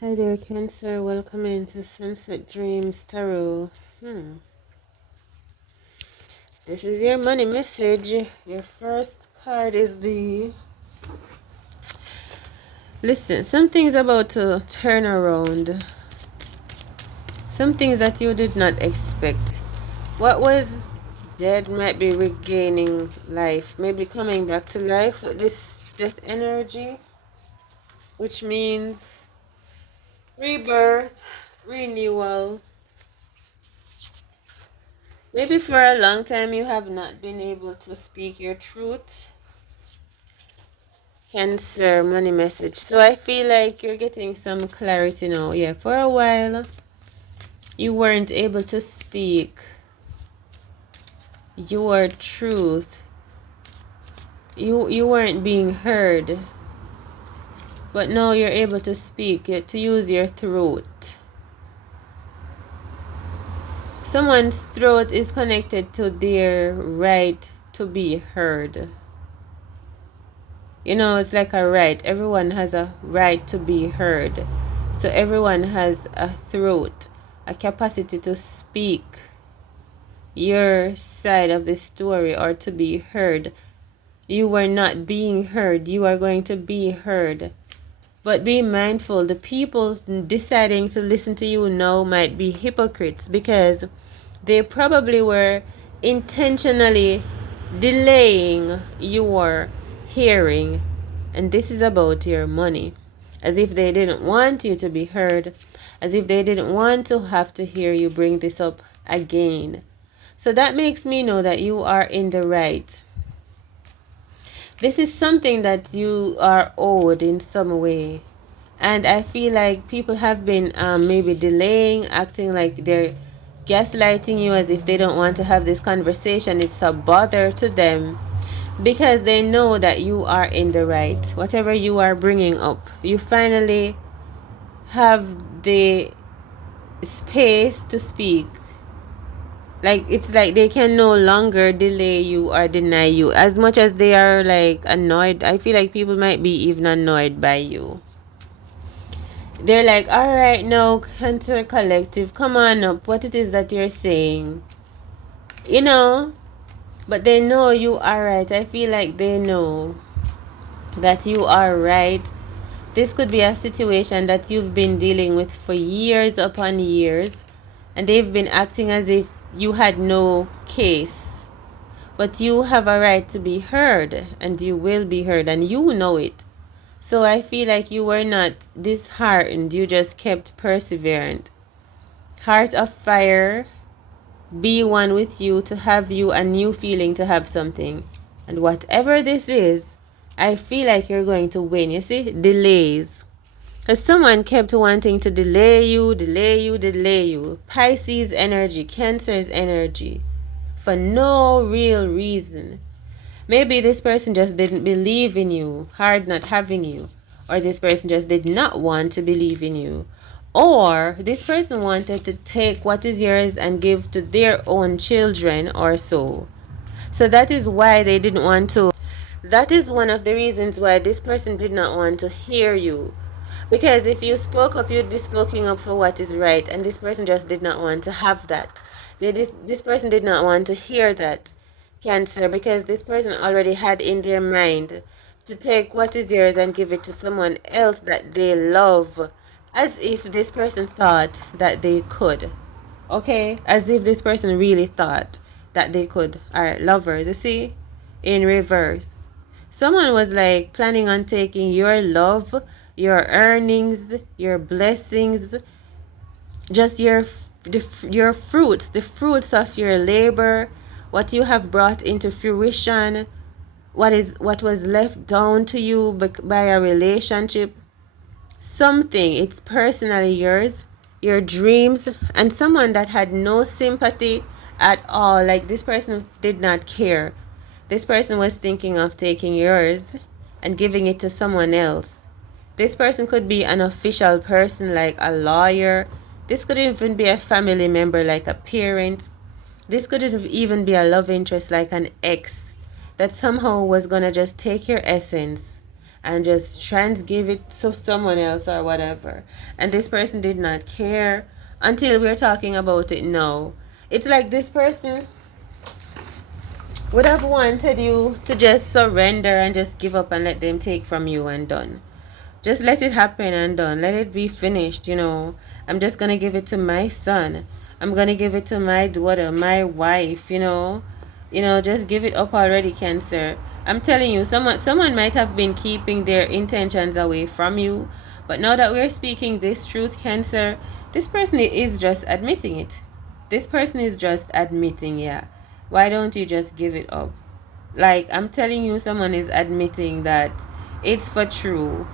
Hi there, Cancer. Welcome into Sunset Dreams Tarot. This is your money message. Your first card is the. Listen, something's about to turn around. Some things that you did not expect. What was dead might be regaining life, maybe coming back to life with this death energy, which means rebirth, renewal. Maybe for a long time you have not been able to speak your truth. Cancer money message. So I feel like you're getting some clarity now. Yeah, for a while you weren't able to speak your truth. You weren't being heard. But now you're able to speak, to use your throat. Someone's throat is connected to their right to be heard. You know, it's like a right. Everyone has a right to be heard. So everyone has a throat, a capacity to speak your side of the story or to be heard. You were not being heard. You are going to be heard. But be mindful, the people deciding to listen to you now might be hypocrites because they probably were intentionally delaying your hearing. And this is about your money. As if they didn't want you to be heard. As if they didn't want to have to hear you bring this up again. So that makes me know that you are in the right. This is something that you are owed in some way. And I feel like people have been maybe delaying, acting like they're gaslighting you as if they don't want to have this conversation. It's a bother to them because they know that you are in the right. Whatever you are bringing up, you finally have the space to speak. Like, it's like they can no longer delay you or deny you. As much as they are like annoyed, I feel like people might be even annoyed by you. They're like, all right, now, Cancer Collective, come on up. What it is that you're saying, you know? But they know you are right. I feel like they know that you are right. This could be a situation that you've been dealing with for years upon years, and they've been acting as if you had no case. But you have a right to be heard, and you will be heard, and you know it. So I feel like you were not disheartened. You just kept perseverant. Heart of fire, be one with you, to have you a new feeling, to have something. And whatever this is, I feel like you're going to win. You see, delays. Because someone kept wanting to delay you, delay you, delay you. Pisces energy, Cancer's energy. For no real reason. Maybe this person just didn't believe in you, hard not having you. Or this person just did not want to believe in you. Or this person wanted to take what is yours and give to their own children or so. So that is why they didn't want to. That is one of the reasons why this person did not want to hear you. Because if you spoke up, you'd be speaking up for what is right. And this person just did not want to have that. This person did not want to hear that, Cancer, because this person already had in their mind to take what is yours and give it to someone else that they love. As if this person thought that they could. Okay? As if this person really thought that they could. Alright, lovers, you see? In reverse. Someone was like planning on taking your love, your earnings, your blessings, just your fruits, the fruits of your labor, what you have brought into fruition, what was left down to you by a relationship, something. It's personally yours, your dreams, and someone that had no sympathy at all. Like, this person did not care. This person was thinking of taking yours and giving it to someone else. This person could be an official person like a lawyer. This could even be a family member like a parent. This could even be a love interest like an ex that somehow was gonna just take your essence and just trying to give it to someone else or whatever. And this person did not care until we're talking about it now. It's like this person would have wanted you to just surrender and just give up and let them take from you and done. Just let it happen and done. Let it be finished. I'm just gonna give it to my son. I'm gonna give it to my daughter, my wife. Just give it up already, Cancer. I'm telling you, someone might have been keeping their intentions away from you, but now that we're speaking this truth, Cancer, this person is just admitting it. This person is just admitting, yeah. Why don't you just give it up? Like, I'm telling you, someone is admitting that it's for true.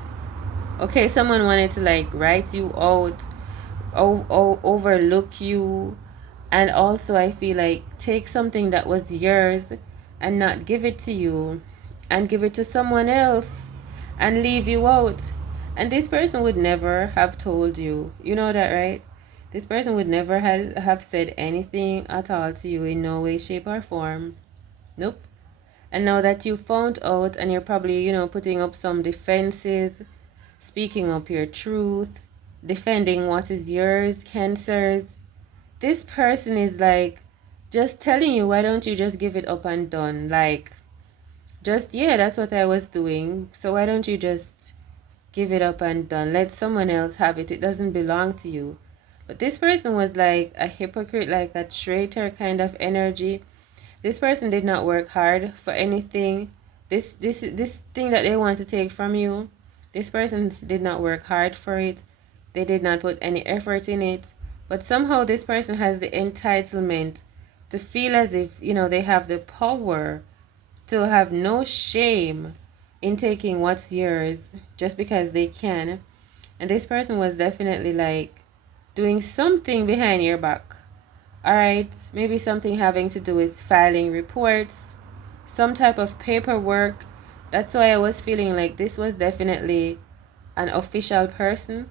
Okay, someone wanted to like write you out, overlook you, and also I feel like take something that was yours and not give it to you and give it to someone else and leave you out. And this person would never have told you. You know that, right? This person would never have said anything at all to you in no way, shape, or form. Nope. And now that you found out and you're probably, putting up some defenses, speaking up your truth, defending what is yours, Cancers, this person is like just telling you, why don't you just give it up and done? Like, just, yeah, that's what I was doing. So why don't you just give it up and done? Let someone else have it. It doesn't belong to you. But this person was like a hypocrite, like a traitor kind of energy. This person did not work hard for anything. This thing that they want to take from you, this person did not work hard for it. They did not put any effort in it. But somehow this person has the entitlement to feel as if, they have the power to have no shame in taking what's yours just because they can. And this person was definitely like doing something behind your back. Alright, maybe something having to do with filing reports, some type of paperwork. That's why I was feeling like this was definitely an official person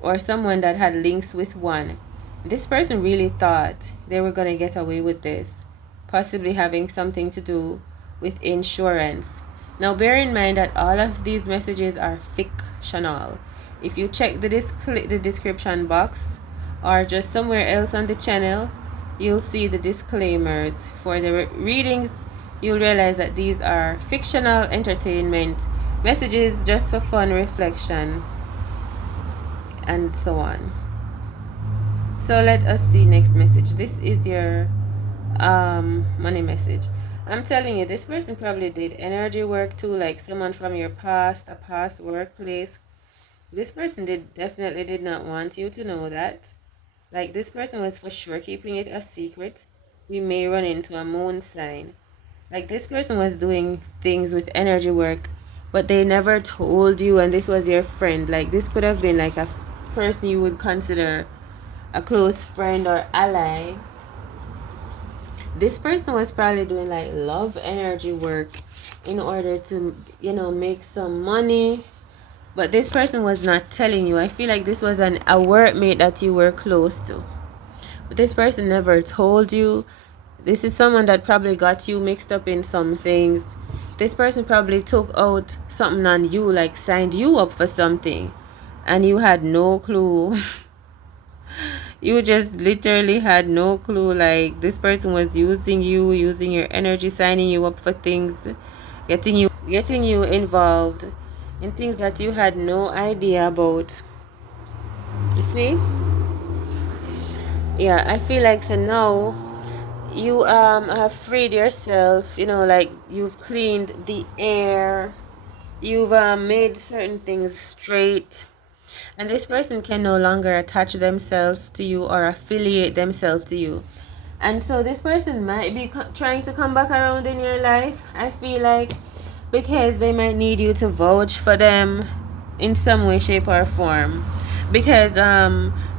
or someone that had links with one. This person really thought they were going to get away with this, possibly having something to do with insurance. Now bear in mind that all of these messages are fictional. If you check the description box or just somewhere else on the channel, you'll see the disclaimers for the readings. You'll realize that these are fictional entertainment messages just for fun, reflection, and so on. So let us see next message. This is your money message. I'm telling you, this person probably did energy work too, like someone from your past, a past workplace. This person definitely did not want you to know that. Like, this person was for sure keeping it a secret. We may run into a moon sign. Like, this person was doing things with energy work, but they never told you, and this was your friend. Like, this could have been like a person you would consider a close friend or ally. This person was probably doing like love energy work in order to, make some money. But this person was not telling you. I feel like this was a workmate that you were close to. But this person never told you. This is someone that probably got you mixed up in some things. This person probably took out something on you, like signed you up for something, and you had no clue. You just literally had no clue. Like, this person was using you, using your energy, signing you up for things, getting you involved in things that you had no idea about. You see? Yeah, I feel like so now you have freed yourself, like you've cleaned the air, you've made certain things straight, and this person can no longer attach themselves to you or affiliate themselves to you. And so this person might be trying to come back around in your life, I feel like, because they might need you to vouch for them in some way, shape, or form. Because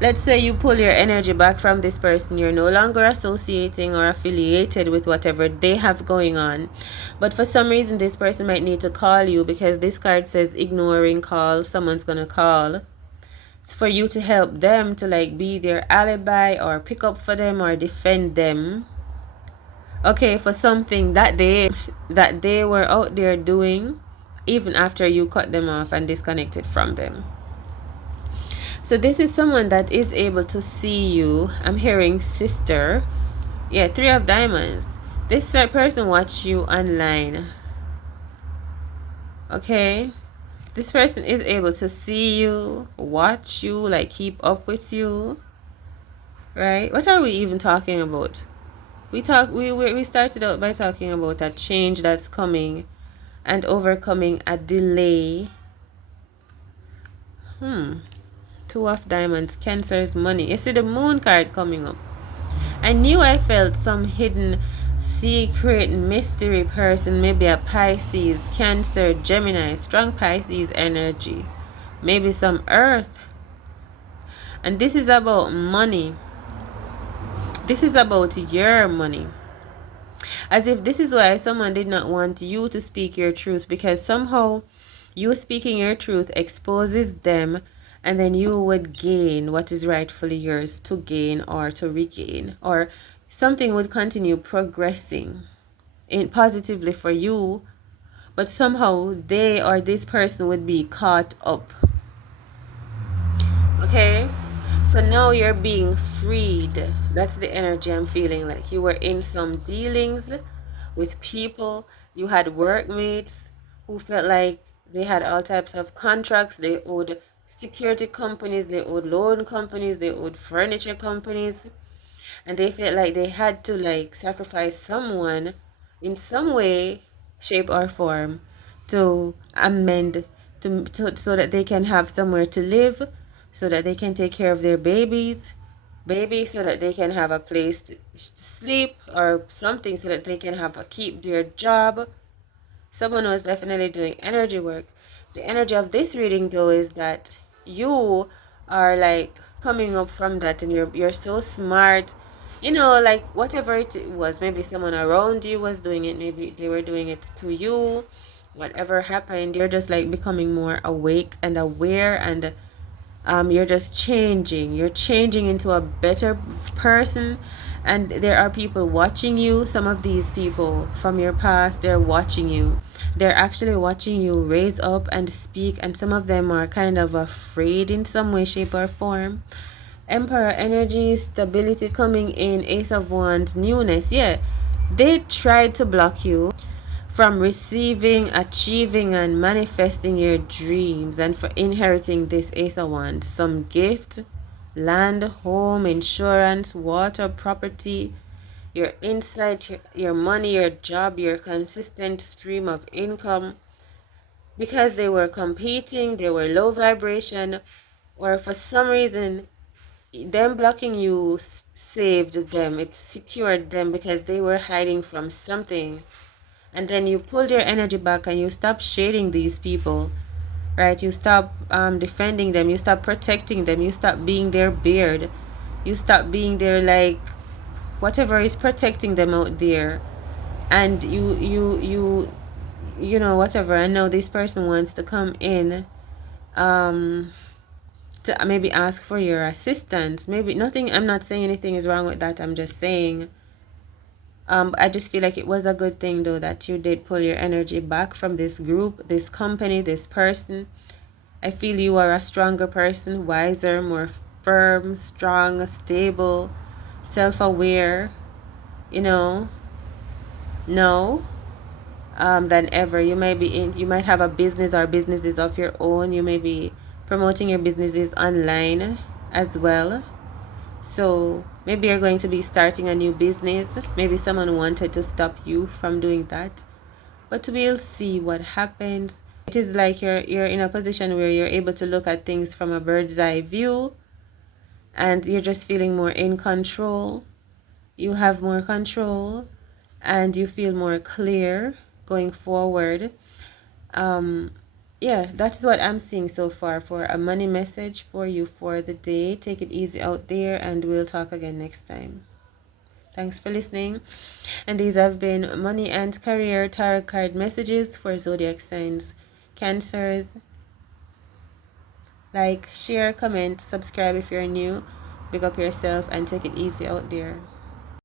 let's say you pull your energy back from this person, you're no longer associating or affiliated with whatever they have going on, but for some reason this person might need to call you, because this card says ignoring calls. Someone's gonna call. It's for you to help them, to like be their alibi or pick up for them or defend them, okay, for something that they were out there doing even after you cut them off and disconnected from them. So this is someone that is able to see you. I'm hearing sister. Yeah, 3 of diamonds. This person watch you online. Okay, this person is able to see you, watch you, like keep up with you, right? What are we even talking about? We started out by talking about a change that's coming and overcoming a delay. 2 of diamonds, Cancer's money. You see the moon card coming up. I knew I felt some hidden secret mystery person, maybe a Pisces, Cancer, Gemini, strong Pisces energy, maybe some earth. And this is about money. This is about your money. As if this is why someone did not want you to speak your truth, because somehow you speaking your truth exposes them, and then you would gain what is rightfully yours to gain or to regain, or something would continue progressing in positively for you, but somehow they or this person would be caught up. Okay, so now you're being freed. That's the energy I'm feeling. Like you were in some dealings with people, you had workmates who felt like they had all types of contracts. They owed security companies, they owed loan companies, they owed furniture companies, and they felt like they had to like sacrifice someone in some way, shape or form to amend to so that they can have somewhere to live, so that they can take care of their baby, so that they can have a place to sleep or something, so that they can have a keep their job. Someone was definitely doing energy work. The energy of this reading though is that you are like coming up from that, and you're so smart. You know, like whatever it was, maybe someone around you was doing it, maybe they were doing it to you. Whatever happened, you're just like becoming more awake and aware, and you're just changing. You're changing into a better person, and there are people watching you. Some of these people from your past, they're watching you. They're actually watching you raise up and speak, and some of them are kind of afraid in some way, shape, or form. Emperor energy, stability coming in, Ace of Wands, newness. Yeah, they tried to block you from receiving, achieving, and manifesting your dreams, and for inheriting this Ace of Wands, some gift, land, home, insurance, water, property, your insight, your money, your job, your consistent stream of income, because they were competing, they were low vibration, or for some reason them blocking you saved them, it secured them because they were hiding from something. And then you pulled your energy back and you stop shading these people, right? You stop defending them, you stop protecting them, you stop being their beard, you stop being their like whatever is protecting them out there. And you know, whatever. I know this person wants to come in to maybe ask for your assistance. Maybe nothing, I'm not saying anything is wrong with that, I'm just saying I just feel like it was a good thing though that you did pull your energy back from this group, this company, this person. I feel you are a stronger person, wiser, more firm, strong, stable, self-aware, you know, no, than ever. You might be in, you might have a business or businesses of your own. You may be promoting your businesses online as well. So maybe you're going to be starting a new business. Maybe someone wanted to stop you from doing that, but we'll see what happens. It is like you're in a position where you're able to look at things from a bird's eye view, and you're just feeling more in control. You have more control, and you feel more clear going forward. Yeah, that's what I'm seeing so far for a money message for you for the day. Take it easy out there, and we'll talk again next time. Thanks for listening. And these have been money and career tarot card messages for zodiac signs. Cancers. Like, share, comment, subscribe if you're new. Big up yourself and take it easy out there.